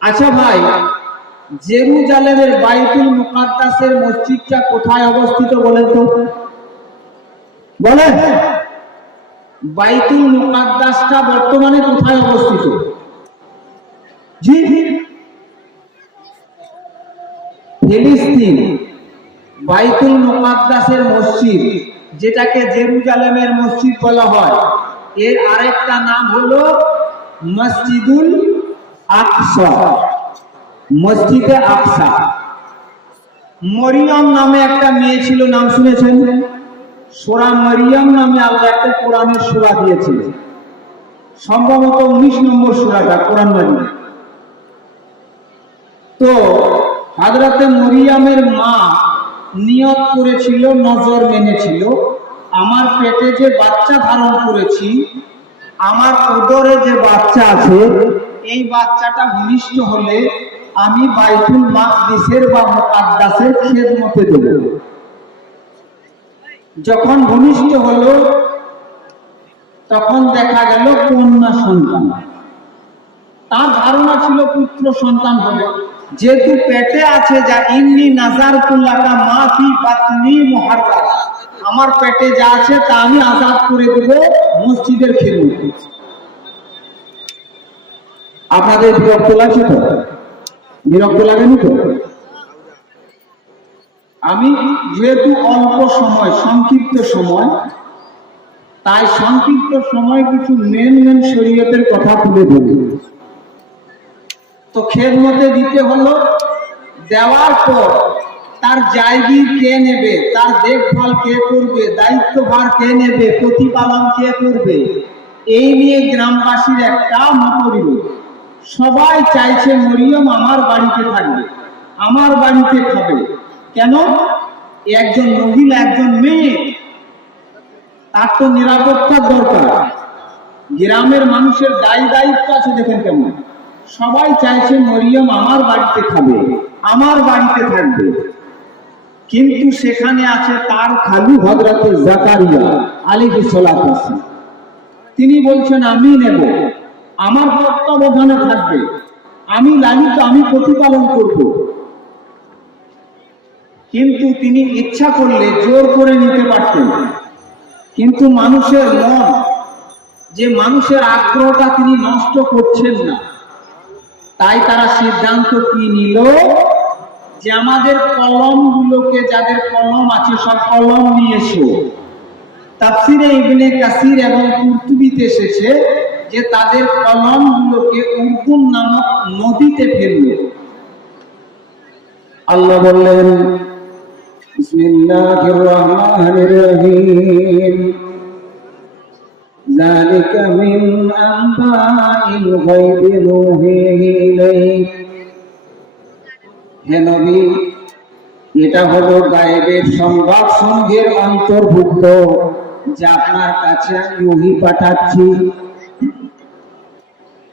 আচ্ছা ভাই, জেরুজালেমের বাইতুল মুকাদ্দাসের মসজিদটা কোথায় অবস্থিত বলেন তো? বলেন। বাইতুল মুকাদ্দাসটা বর্তমানে কোথায় অবস্থিত? জি। ফিলিস্তিন, বাইতুল মুকাদ্দাসের মসজিদ, যেটাকে জেরুজালেমের মসজিদ বলা হয়। এর আরেকটা নাম হলো মসজিদুল আকসা। মসজিদে আকসা। মরিয়ম নামে একটা মেয়ে ছিল, নাম শুনেছেন? সোরা মরিয়ম নামে আল্লাহ একটা কোরআনের সোরা দিয়েছিল। সম্ভবত উনিশ নম্বর সোরাটা, কোরআন মাজিদ তো হাজরাতে মরিয়ামের মা নিয়ত করেছিল, নজর মেনেছিল, আমার পেটে যে বাচ্চা ধারণ করেছি, আমার উদরে যে বাচ্চা আছে এই বাচ্চাটা ভূমিষ্ঠ হলে আমি বাইতুল মাকদিসের বা মুকাদ্দাসের খেদমতে দেব। যখন ভূমিষ্ঠ হলো, তখন দেখা গেল কন্যা সন্তান। তার ধারণা ছিল পুত্র সন্তান হবে। যেহেতু পেটে আছে যা ইন্নি নাজার কুল্লাকা মা ফি পাতনি মুহাররা আমার পেটে যা আছে তা আমি আজাদ করে দেব মসজিদের খেদমতে। আপনাদের বিরক্ত লাগছে তো? বিরক্ত লাগেনি তো? আমি যেহেতু অল্প সময়, সংক্ষিপ্ত সময়, তাই সংক্ষিপ্ত সময় কিছু মেন মেন শরীয়তের কথা তুলে ধরি তো খেদমতে দিতে হলো, দেওয়ার পর তার জায়গি কে নেবে, তার দেখভাল কে করবে, দায়িত্বভার কে নেবে, প্রতিপালন কে করবে, এই নিয়ে গ্রামবাসীর একটা মতবিরোধ। সবাই চাইছে মরিয়ম আমার বাড়িতে থাকবে। আমার বাড়িতে খাবে। কেন? একজন মহিলা, একজন মেয়ে। তার তো নিরাপত্তার দরকার। গ্রামের মানুষের দায়ী দায়িত্ব আছে, দেখেন কেমন। সবাই চাইছে মরিয়ম আমার বাড়িতে খাবে, আমার বাড়িতে থাকবে। কিন্তু সেখানে আছে তার খালু হজরত জাকারিয়া আলিহি সালাম। তিনি বলছেন, আমি নেব। আমার তত্ত্বাবধানে থাকবে। আমি লালিত, আমি প্রতিপালন করব। কিন্তু তিনি ইচ্ছা করলে জোর করে নিতে পারতেন। কিন্তু মানুষের মন, যে মানুষের আগ্রহটা তিনি নষ্ট করছেন না, তাই তারা সিদ্ধান্ত কি নিল? যে আমাদের কলম গুলোকে যাদের কলম আছে, সব কলম নিয়ে এসো তাফসিরে ইবনে কাসির এবং কুরতুবিতে এসেছে যে তাদের কলম গুলোকে উর্দুন নামক নদীতে ফেলল আল্লাহ বললেন বিসমিল্লাহির রহমানির রহিম ذلك من أنباء الغيب نوحيه إليك হে নবী এটা হলো গায়েবের সংবাদ সমূহের অন্তর্ভুক্ত যা আপনার কাছে আমি ওহি পাঠাচ্ছি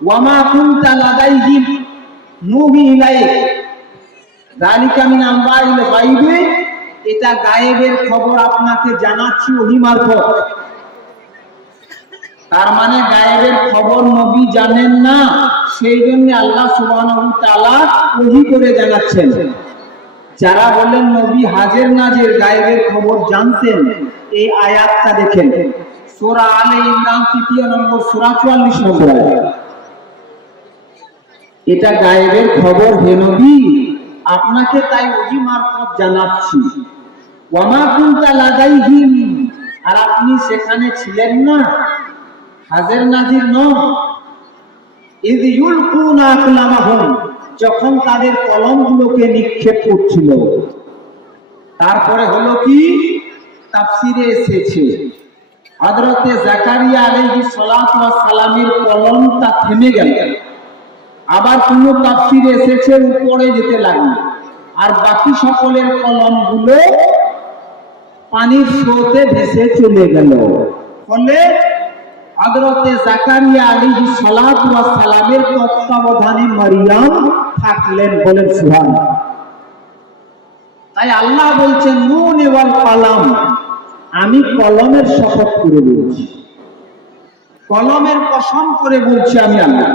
ওয়ামা কুনতা জালিকা মিন আম্বাইল গায়ব, এটা গায়েবের খবর আপনাকে জানাচ্ছি ওহি মারফত। তার মানে গায়েবের খবর নবী জানেন না, সেই জন্য আল্লাহ সুবহানাহু তাআলা ওহি করে জানাচ্ছেন। যারা বলেন নবী হাজের নাজের গায়েবের খবর জানতেন এই আয়াতটা দেখেন। সূরা আলে ইমরান তৃতীয় নম্বর, সূরা 44 নম্বর আয়াত। এটা গায়েবের খবর হে নবী। আপনাকে তাই ওহি মারফত জানাচ্ছি। ওয়ামা কুনতা লাদাইহিম আর আপনি সেখানে ছিলেন না। হাজের নাজির নন। ইদ ইউলকুনা আকলামাহুম যখন তাদের কলমগুলোকে নিক্ষেপ করছিল। তারপরে হলো কি? তাফসিরে এসেছে। হযরতে জাকারিয়া আলাইহিস সালাতু ওয়াস সালামের কলমটা থেমে গেল। আবার কোনো তাফসিরে এসেছে উপরে যেতে লাগল। আর বাকি সকলের কলমগুলো পানির স্রোতে ভেসে চলে গেল। ফলে হযরতে জাকারিয়া আলাইহি সালাতু ওয়াস সালামের তত্ত্বাবধানে মারিয়াম থাকলেন বলেন, সুবহানাল্লাহ। তাই আল্লাহ বলছেন, নুন ওয়াল কলম, আমি কলমের শপথ করে বলছি। কলমের কসম করে বলছি আমি আল্লাহ।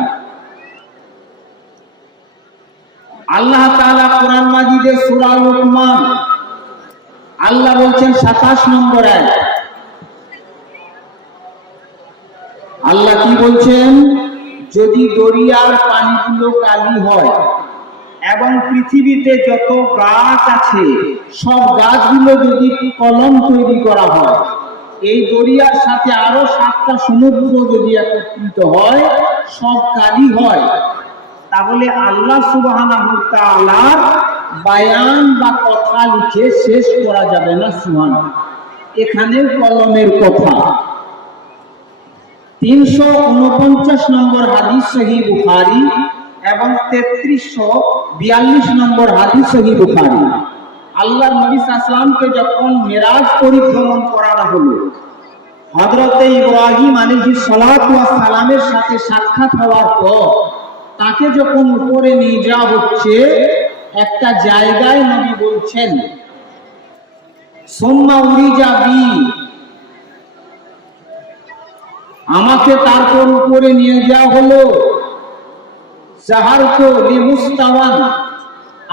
আল্লাহ তাআলা কোরআন মাজিদে সূরা লুকমান। আল্লাহ বলছেন 27 নম্বর আয়াত। আল্লাহ কি বলছেন? যদি দরিয়ার পানিগুলো কালি হয় এবং পৃথিবীতে যত গাছ আছে, সব গাছগুলো যদি কলম তৈরি করা হয়, এই দরিয়ার সাথে আরও সাতটা সমুদ্র যদি একত্রিত হয়, সব কালি হয়। তাহলে আল্লাহ তাআলার বায়ান বা কথা লিখে শেষ করা যাবে না সুবহান এখানে কলমের কথা। তিনশো উনপঞ্চাশ নম্বর হাদিস সহি বুখারি এবং তেত্রিশশো বিয়াল্লিশ নম্বর হাদিস সহি বুখারি। আল্লাহ নবী আসলামকে যখন মেরাজ পরিভ্রমণ করানো হলো হজরতে ইব্রাহিম আলাইহিস সালাতু সালামের সাথে সাক্ষাৎ হওয়ার পর তাকে যখন উপরে নিয়ে যাওয়া হচ্ছে, একটা জায়গায় নবী বলছেন, সোম্মা উড়ি যাবি আমাকে তারপর উপরে নিয়ে যাওয়া হলো। সাহারতো লিমুস্তাওয়ান।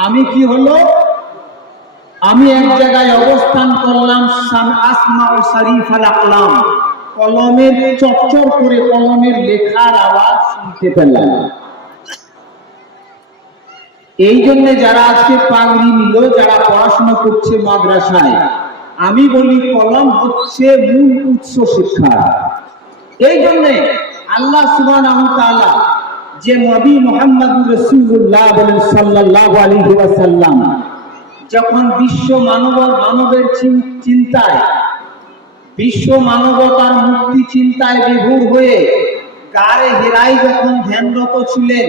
আমি কি হলো? আমি এক জায়গায় অবস্থান করলাম সাম আসমা ও শরীফ রাখলাম কলমের চচ্চর করে কলমের লেখার আওয়াজ শুনতে পেলাম। এই জন্য যারা আজকে পাগড়ি নিল, যারা পড়াশোনা করছে মাদ্রাসায়, আমি বলি কলম হচ্ছে মূল উৎস শিক্ষা। এই জন্যে আল্লাহ তাআলা যে নবী মোহাম্মদ রাসূলুল্লাহ বলেন সাল্লাল্লাহু আলাইহি ওয়াসাল্লাম, যখন বিশ্ব মানব, মানবের চিন্তায়, বিশ্ব মানবতার মুক্তি চিন্তায় বিভোর হয়ে গারে হেরাই যখন ধ্যানরত ছিলেন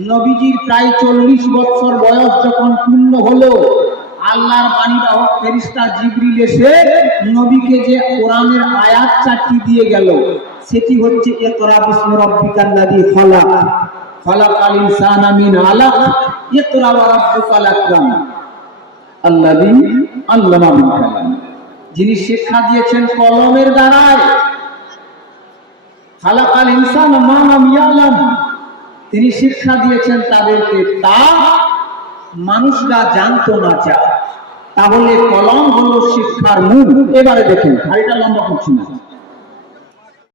নবীজির প্রায় চল্লিশ বছর বয়স যখন পূর্ণ হলো, আল্লাহর বাণী বাহক ফেরিস্তা জিবরিল এসে নবীকে যে কোরআনের আয়াত চারটি দিয়ে গেল, সেটি হচ্ছে, ইকরা বিসমি রাব্বিকাল্লাযী খালাক, খালাকাল ইনসানা মিন আলাক আল্লামা বিল যিনি শিক্ষা দিয়েছেন কলমের দ্বারায় ইনসান তিনি শিক্ষা দিয়েছেন তাদেরকে, তা মানুষরা জানতো না চা তাহলে কলম হলো শিক্ষার মূল। এবারে দেখুন ভাইটা লম্বা করছি না।